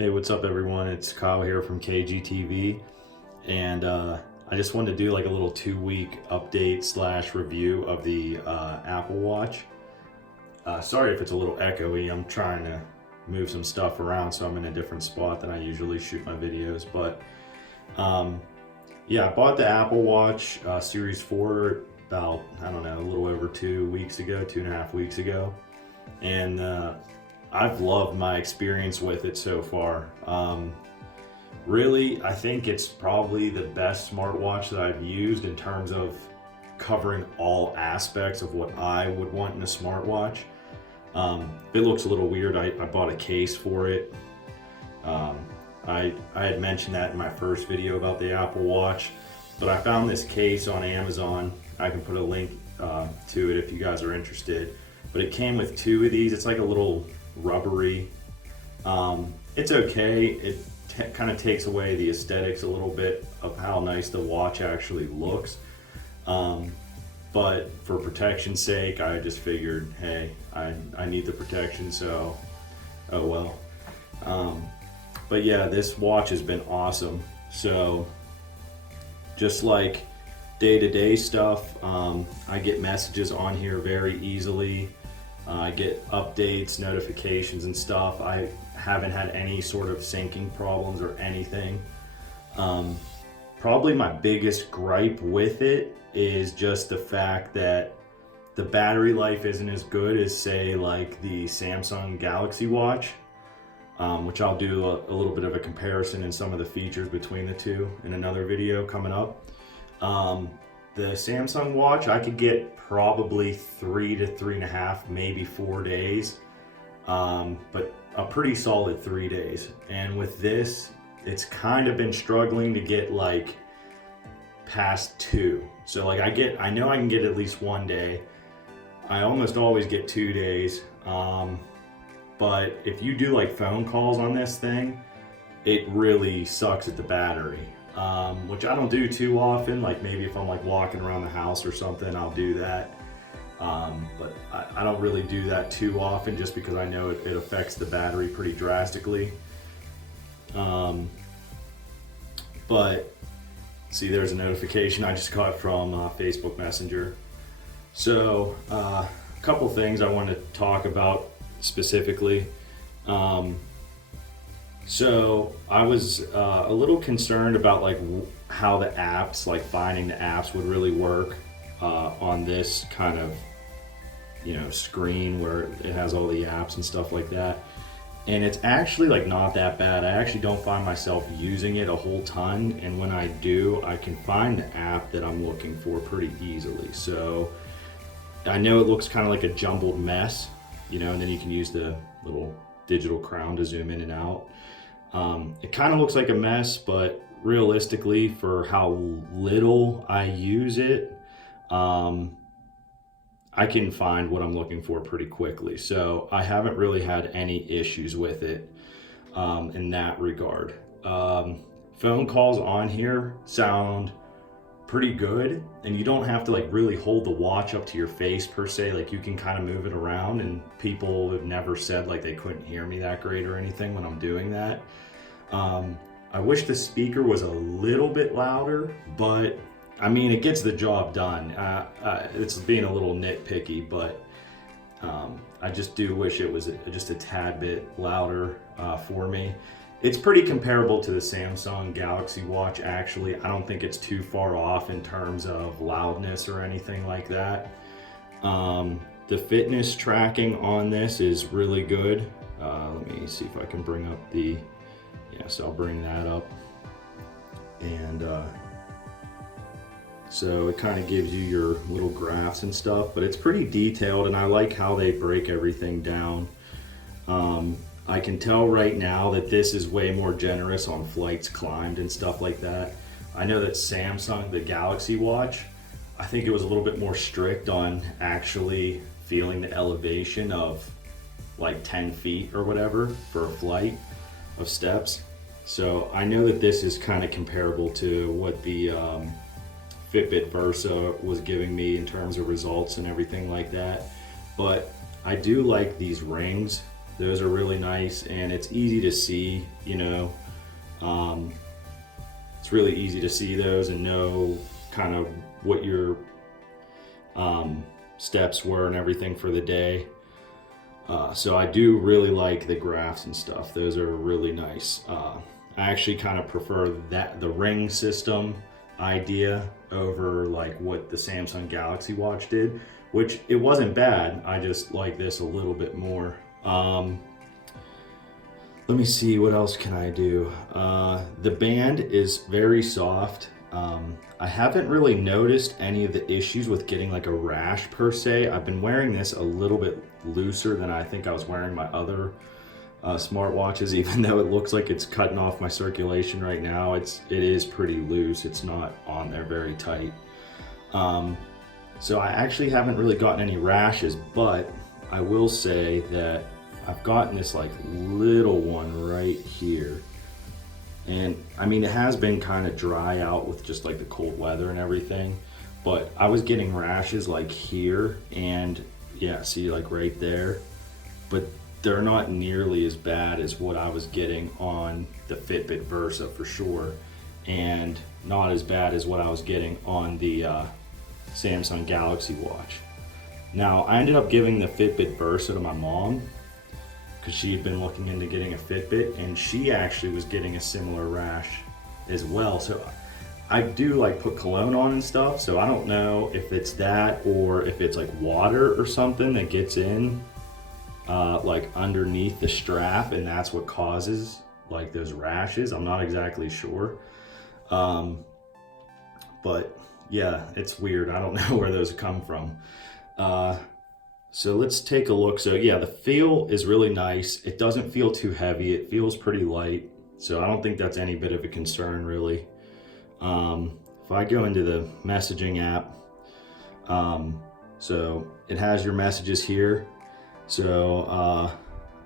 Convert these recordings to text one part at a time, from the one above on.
Hey, what's up everyone? It's Kyle here from KGTV, and I just wanted to do like a little 2-week update slash review of the Apple Watch. Sorry if it's a little echoey. I'm trying to move some stuff around, so I'm in a different spot than I usually shoot my videos. But yeah, I bought the Apple Watch Series 4 about, I don't know, a little over 2 weeks ago, 2.5 weeks ago. And I've loved my experience with it so far. Really, I think it's probably the best smartwatch that I've used in terms of covering all aspects of what I would want in a smartwatch. It looks a little weird. I bought a case for it. I had mentioned that in my first video about the Apple Watch, but I found this case on Amazon. I can put a link to it if you guys are interested. But it came with 2 of these. It's like a little rubbery. It's okay. It kind of takes away the aesthetics a little bit of how nice the watch actually looks. But for protection's sake, I just figured, hey, I need the protection, so oh well. But yeah, this watch has been awesome. So just like day-to-day stuff, I get messages on here very easily. I get updates, notifications and stuff. I haven't had any sort of syncing problems or anything. Probably my biggest gripe with it is just the fact that the battery life isn't as good as, say, like the Samsung Galaxy Watch, which I'll do a little bit of a comparison in some of the features between the two in another video coming up. The Samsung watch, I could get probably 3 to 3.5, maybe 4 days, but a pretty solid 3 days. And with this, it's kind of been struggling to get like past 2. So like I know I can get at least 1 day. I almost always get 2 days. But if you do like phone calls on this thing, it really sucks at the battery. Which I don't do too often. Like maybe if I'm like walking around the house or something, I'll do that. But I don't really do that too often just because I know it affects the battery pretty drastically. But see, there's a notification I just got from Facebook Messenger. So a couple things I want to talk about specifically. So I was a little concerned about like how the apps, like finding the apps would really work on this kind of, screen where it has all the apps and stuff like that. And it's actually like not that bad. I actually don't find myself using it a whole ton. And when I do, I can find the app that I'm looking for pretty easily. So I know it looks kind of like a jumbled mess, and then you can use the little digital crown to zoom in and out. It kind of looks like a mess, but realistically, for how little I use it, I can find what I'm looking for pretty quickly. So I haven't really had any issues with it in that regard. Phone calls on here sound pretty good, and you don't have to like really hold the watch up to your face per se. Like you can kind of move it around, and people have never said like they couldn't hear me that great or anything when I'm doing that. I wish the speaker was a little bit louder, but I mean, it gets the job done. It's being a little nitpicky, but I just do wish it was just a tad bit louder for me. It's pretty comparable to the Samsung Galaxy Watch, actually. I don't think it's too far off in terms of loudness or anything like that. The fitness tracking on this is really good. Let me see if I can bring up so I'll bring that up. And so it kind of gives you your little graphs and stuff, but it's pretty detailed, and I like how they break everything down. I can tell right now that this is way more generous on flights climbed and stuff like that. I know that Samsung, the Galaxy Watch, I think it was a little bit more strict on actually feeling the elevation of like 10 feet or whatever for a flight of steps. So I know that this is kind of comparable to what the Fitbit Versa was giving me in terms of results and everything like that. But I do like these rings Those are really nice, and it's easy to see, you know. It's really easy to see those and know kind of what your steps were and everything for the day. So I do really like the graphs and stuff. Those are really nice. I actually kind of prefer the ring system idea over like what the Samsung Galaxy Watch did, which it wasn't bad. I just like this a little bit more. Let me see, what else can I do? The band is very soft. I haven't really noticed any of the issues with getting like a rash per se. I've been wearing this a little bit looser than I think I was wearing my other smartwatches, even though it looks like it's cutting off my circulation right now. It is pretty loose. It's not on there very tight. So I actually haven't really gotten any rashes, but I will say that I've gotten this like little one right here. And I mean, it has been kind of dry out with just like the cold weather and everything, but I was getting rashes like here and yeah, see like right there, but they're not nearly as bad as what I was getting on the Fitbit Versa for sure, and not as bad as what I was getting on the Samsung Galaxy Watch. Now, I ended up giving the Fitbit Versa to my mom because she had been looking into getting a Fitbit, and she actually was getting a similar rash as well. So I do like put cologne on and stuff, so I don't know if it's that or if it's like water or something that gets in like underneath the strap, and that's what causes like those rashes. I'm not exactly sure. But yeah, it's weird. I don't know where those come from. So let's take a look. So yeah, the feel is really nice. It doesn't feel too heavy. It feels pretty light. So I don't think that's any bit of a concern really. If I go into the messaging app, so it has your messages here. So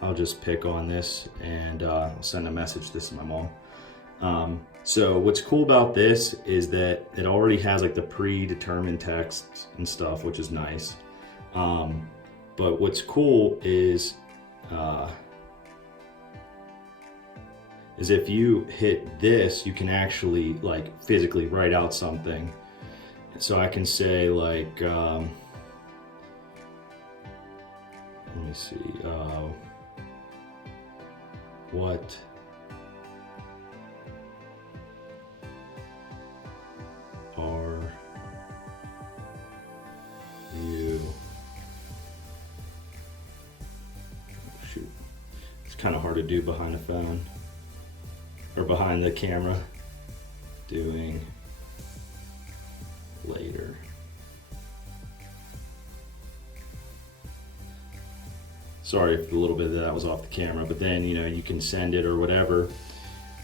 I'll just pick on this and I'll send a message. This is my mom. So what's cool about this is that it already has like the predetermined text and stuff, which is nice. But what's cool is if you hit this, you can actually like physically write out something. So I can say like, let me see, what are you, shoot, it's kind of hard to do behind a phone or behind the camera, doing later. Sorry if a little bit of that was off the camera, but then, you know, you can send it or whatever.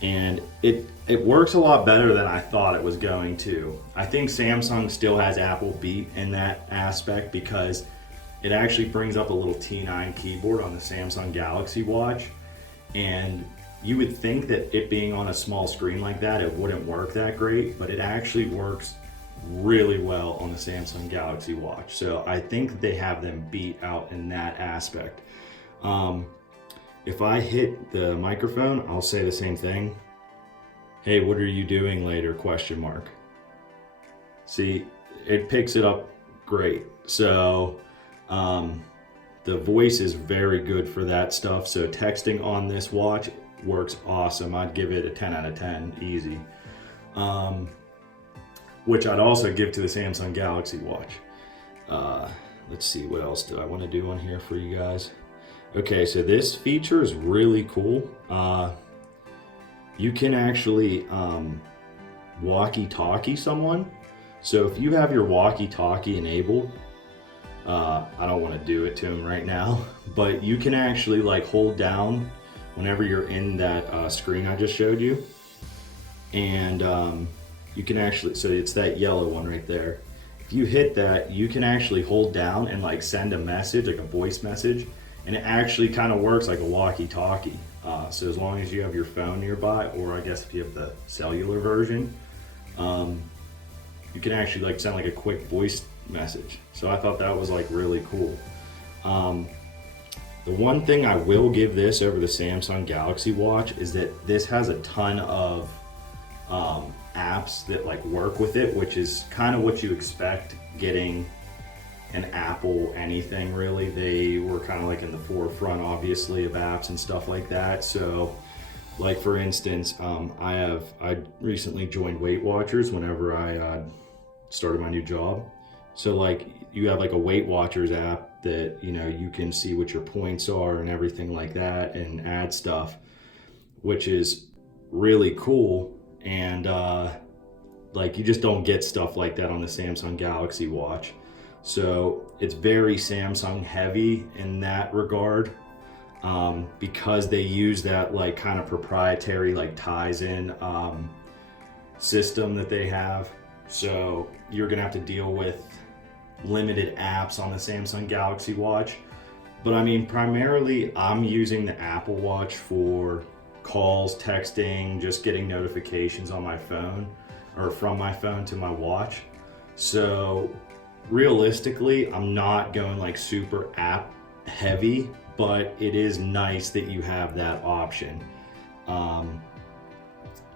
And it works a lot better than I thought it was going to. I think Samsung still has Apple beat in that aspect because it actually brings up a little T9 keyboard on the Samsung Galaxy Watch. And you would think that it being on a small screen like that, it wouldn't work that great, but it actually works really well on the Samsung Galaxy Watch. So I think they have them beat out in that aspect. If I hit the microphone, I'll say the same thing. Hey, what are you doing later? Question mark. See, it picks it up great. So the voice is very good for that stuff. So texting on this watch works awesome. I'd give it a 10 out of 10, easy. Which I'd also give to the Samsung Galaxy Watch. Let's see, what else do I want to do on here for you guys? Okay, so this feature is really cool. You can actually walkie-talkie someone. So if you have your walkie-talkie enabled, I don't want to do it to him right now, but you can actually like hold down whenever you're in that screen I just showed you. And you can actually, so it's that yellow one right there. If you hit that, you can actually hold down and like send a message, like a voice message, and it actually kind of works like a walkie-talkie. So as long as you have your phone nearby, or I guess if you have the cellular version, you can actually like send like a quick voice message. So I thought that was like really cool. The one thing I will give this over the Samsung Galaxy Watch is that this has a ton of apps that like work with it, which is kind of what you expect getting an Apple anything really. They were kind of like in the forefront obviously of apps and stuff like that. So like for instance, I recently joined Weight Watchers whenever I started my new job. So like you have like a Weight Watchers app that, you know, you can see what your points are and everything like that and add stuff, which is really cool. And like you just don't get stuff like that on the Samsung Galaxy Watch. So it's very Samsung heavy in that regard, because they use that like kind of proprietary like ties-in system that they have. So you're gonna have to deal with limited apps on the Samsung Galaxy Watch. But I mean, primarily I'm using the Apple Watch for calls, texting, just getting notifications on my phone or from my phone to my watch. So realistically, I'm not going like super app heavy, but it is nice that you have that option.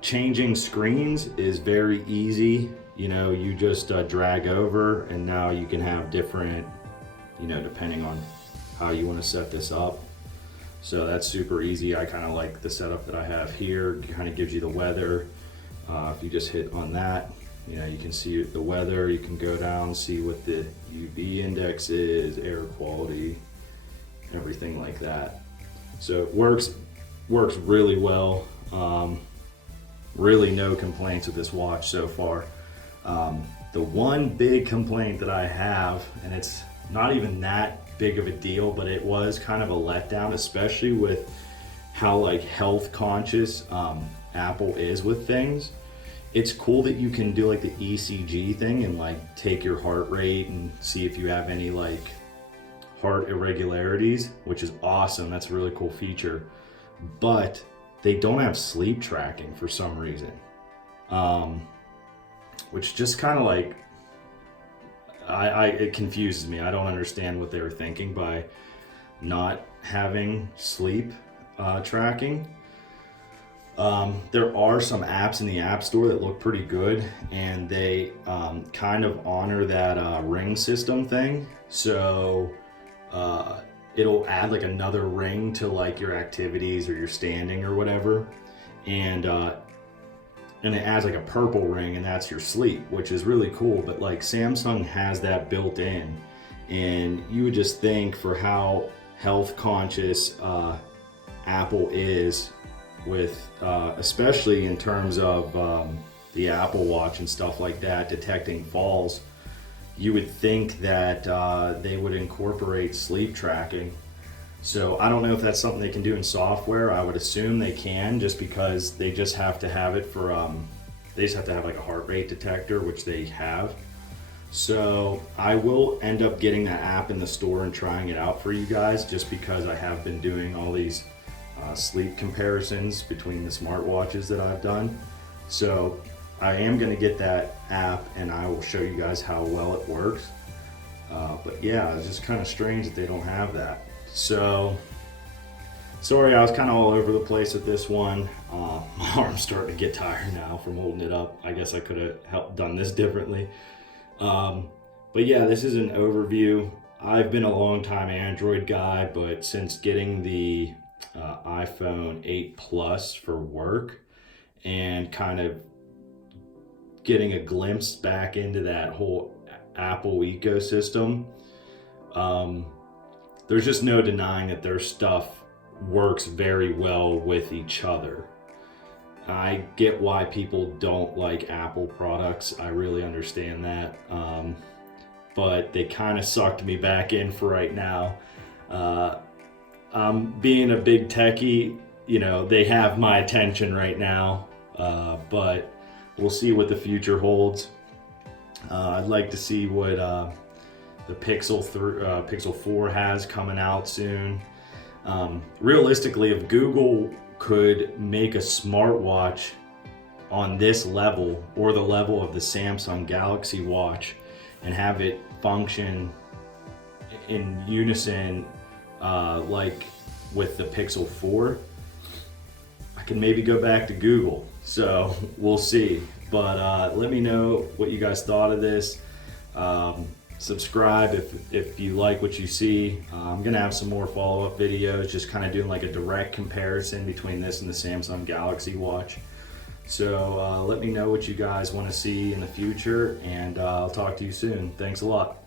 Changing screens is very easy. You know, you just drag over and now you can have different, you know, depending on how you want to set this up. So that's super easy. I kind of like the setup that I have here. It kind of gives you the weather. If you just hit on that, you know, you can see the weather. You can go down, see what the UV index is, air quality, everything like that. So it works really well. Really no complaints with this watch so far. The one big complaint that I have, and it's not even that big of a deal, but it was kind of a letdown, especially with how like health conscious Apple is with things. It's cool that you can do like the ECG thing and like take your heart rate and see if you have any like heart irregularities, which is awesome. That's a really cool feature. But they don't have sleep tracking for some reason. Which just kind of like, it confuses me. I don't understand what they were thinking by not having sleep tracking. There are some apps in the App Store that look pretty good, and they kind of honor that ring system thing. So it'll add like another ring to like your activities or your standing or whatever, and it adds like a purple ring, and that's your sleep, which is really cool. But like Samsung has that built in, and you would just think for how health conscious Apple is with especially in terms of the Apple Watch and stuff like that, detecting falls, you would think that they would incorporate sleep tracking. So I don't know if that's something they can do in software. I would assume they can, just because they just have to have it for, they just have to have like a heart rate detector, which they have. So I will end up getting that app in the store and trying it out for you guys, just because I have been doing all these sleep comparisons between the smartwatches that I've done. So I am going to get that app and I will show you guys how well it works. But yeah, it's just kind of strange that they don't have that. So sorry, I was kind of all over the place with this one. My arm's starting to get tired now from holding it up. I guess I could have done this differently. But yeah, this is an overview. I've been a long time Android guy, but since getting the iPhone 8 Plus for work and kind of getting a glimpse back into that whole Apple ecosystem, there's just no denying that their stuff works very well with each other. I get why people don't like Apple products. I really understand that. But they kind of sucked me back in for right now. Being a big techie, you know, they have my attention right now. But we'll see what the future holds. I'd like to see what the Pixel 4 has coming out soon. Realistically, if Google could make a smartwatch on this level or the level of the Samsung Galaxy Watch and have it function in unison like with the Pixel 4, I can maybe go back to Google. So we'll see. But let me know what you guys thought of this. Subscribe if you like what you see. I'm gonna have some more follow-up videos, just kind of doing like a direct comparison between this and the Samsung Galaxy Watch. So let me know what you guys want to see in the future, and I'll talk to you soon. Thanks a lot.